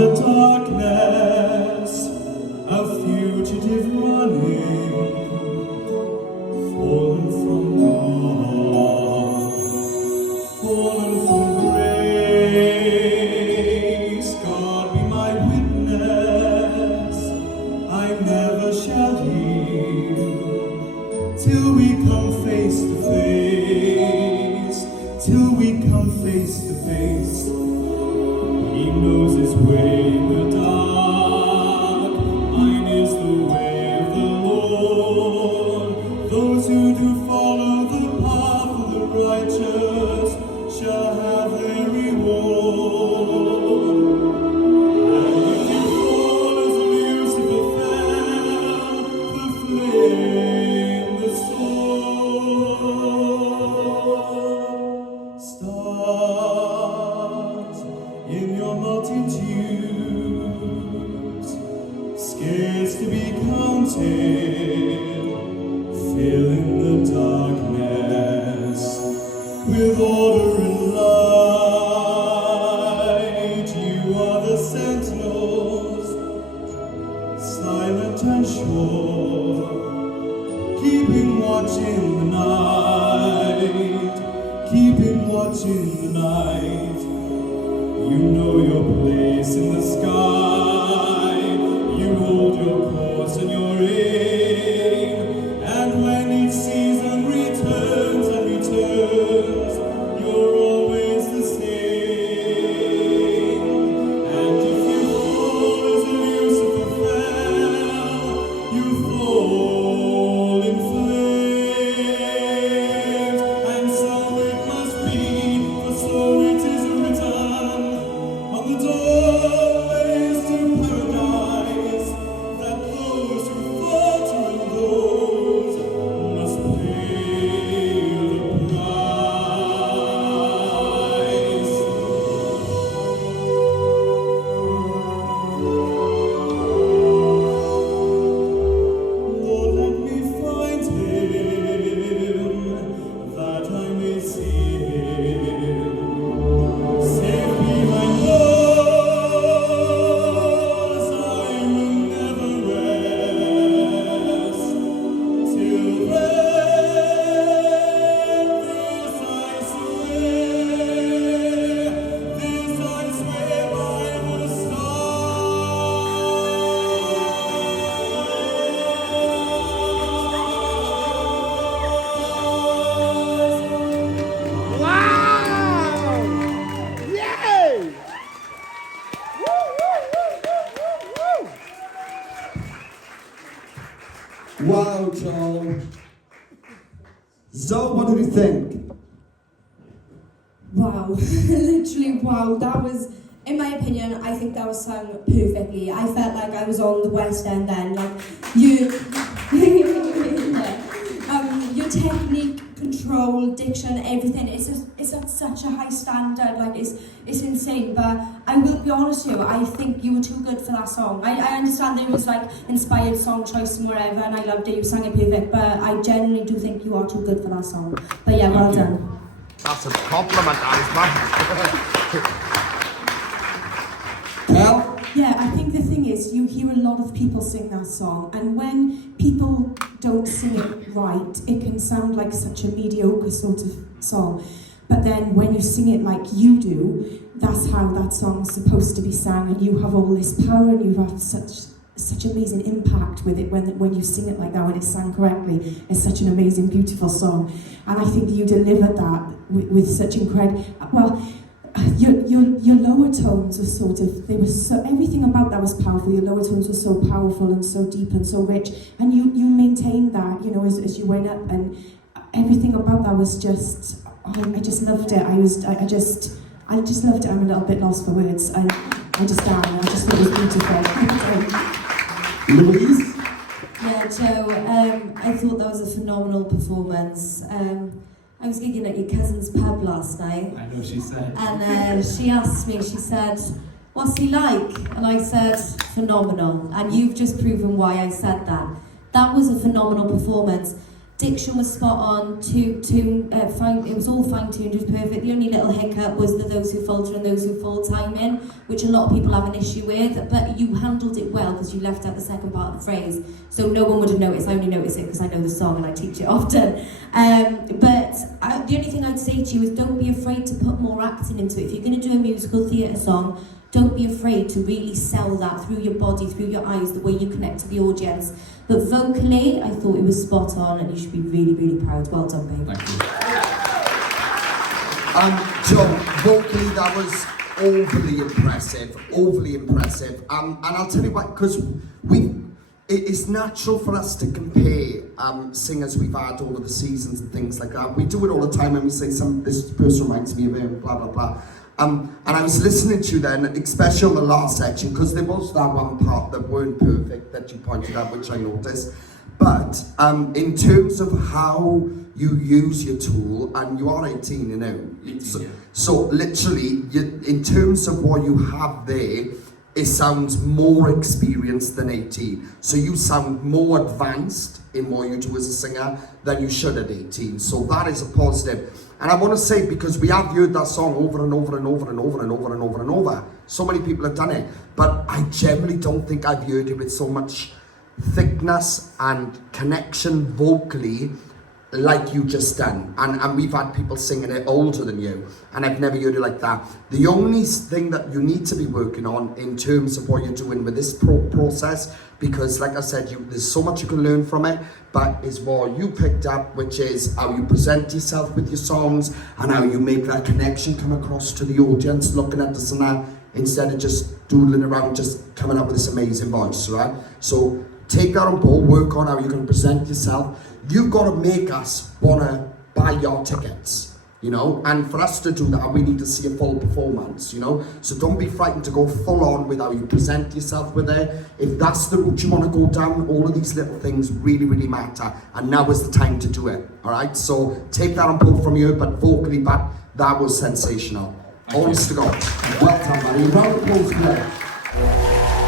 the darkness, a fugitive running, fallen from God, fallen from grace. God be my witness, I never shall yield till we come face to face, till we come face to face. He knows his way in the dark, mine is the way of the Lord. Those who do follow the path of the righteous shall have their reward. And if you fall as Lucifer fell, the flame, the sword, stars in your multitudes, scarce to be counted, filling the darkness with order and light. You are the sentinels, silent and sure, keeping watch in the night, keeping watch in the night. You know your place in the sky, you hold your course and your aim, and when each season returns and returns, you're always the same. And if you fall as Lucifer fell, you fall in flames. And so it must be, for so it is written on the doorways to paradise, that those who falter and those must pay the price. Lord, let me find him, that I may see him. Safe behind bars, I will never rest. Till then, this I swear by the stars. Wow! Yay! Woo, woo, woo, woo, woo, woo. Wow, Joel. Zoe, what do you think? Wow, literally wow. That was, in my opinion, I think that was sung perfectly. I felt like I was on the West End then. Like your technique, control, diction, everything. It's at such a high standard. Like it's insane. But I will be honest with you. I think you were too good for that song. I understand that it was like inspired song choice and whatever, and I loved it. You sang it perfect. But I genuinely do think you are too good for that song. But yeah, well done. That's a compliment, Aisma. Cal? Yeah, I think the thing is, you hear a lot of people sing that song, and when people don't sing it right, it can sound like such a mediocre sort of song. But then when you sing it like you do, that's how that song's supposed to be sang, and you have all this power, and you have such amazing impact with it when you sing it like that, when it's sung correctly. It's such an amazing, beautiful song. And I think you delivered that with such incredible... Well, your lower tones were sort of, they were so, everything about that was powerful. Your lower tones were so powerful and so deep and so rich, and you maintained that, you know, as you went up, and everything about that was just, I just loved it. I just loved it. I'm a little bit lost for words. I just am. I just thought it was beautiful. Louise? Yeah, Joe, I thought that was a phenomenal performance. I was gigging at your cousin's pub last night. I know she said. And she asked me, she said, what's he like? And I said, phenomenal. And you've just proven why I said that. That was a phenomenal performance. Diction was spot on. It was all fine-tuned, it was perfect. The only little hiccup was the those who falter and those who fall timing, which a lot of people have an issue with. But you handled it well because you left out the second part of the phrase, so no one would have noticed. I only notice it because I know the song and I teach it often. The only thing I'd say to you is don't be afraid to put more acting into it. If you're going to do a musical theatre song, don't be afraid to really sell that through your body, through your eyes, the way you connect to the audience. But vocally, I thought it was spot on, and you should be really, really proud. Well done, babe. Thank you. Joe, vocally that was overly impressive. And I'll tell you what, because it's natural for us to compare singers we've had over the seasons and things like that. We do it all the time, and we say, this person reminds me of him, blah, blah, blah. And I was listening to you then, especially on the last section, because there was that one part that weren't perfect that you pointed out, which I noticed. But in terms of how you use your tool, and you are 18, you know. So literally, in terms of what you have there, it sounds more experienced than 18. So you sound more advanced in what you do as a singer than you should at 18. So that is a positive. And I want to say, because we have heard that song over and over and over and over and over and over and over. So many people have done it. But I generally don't think I've heard it with so much thickness and connection vocally like you just done. And we've had people singing it older than you, and I've never heard it like that. The only thing that you need to be working on in terms of what you're doing with this process, because like I said, there's so much you can learn from it, but is what you picked up, which is how you present yourself with your songs and how you make that connection come across to the audience looking at the singer instead of just doodling around, just coming up with this amazing voice, right? So take that on board, work on how you can present yourself. You've got to make us want to buy your tickets, you know, and for us to do that, we need to see a full performance, you know. So don't be frightened to go full on with how you present yourself with it. If that's the route you want to go down, all of these little things really, really matter, and now is the time to do it, all right? So take that on board from you, but vocally back, that was sensational. Honest to God. Well done, Barry. Round of applause for that.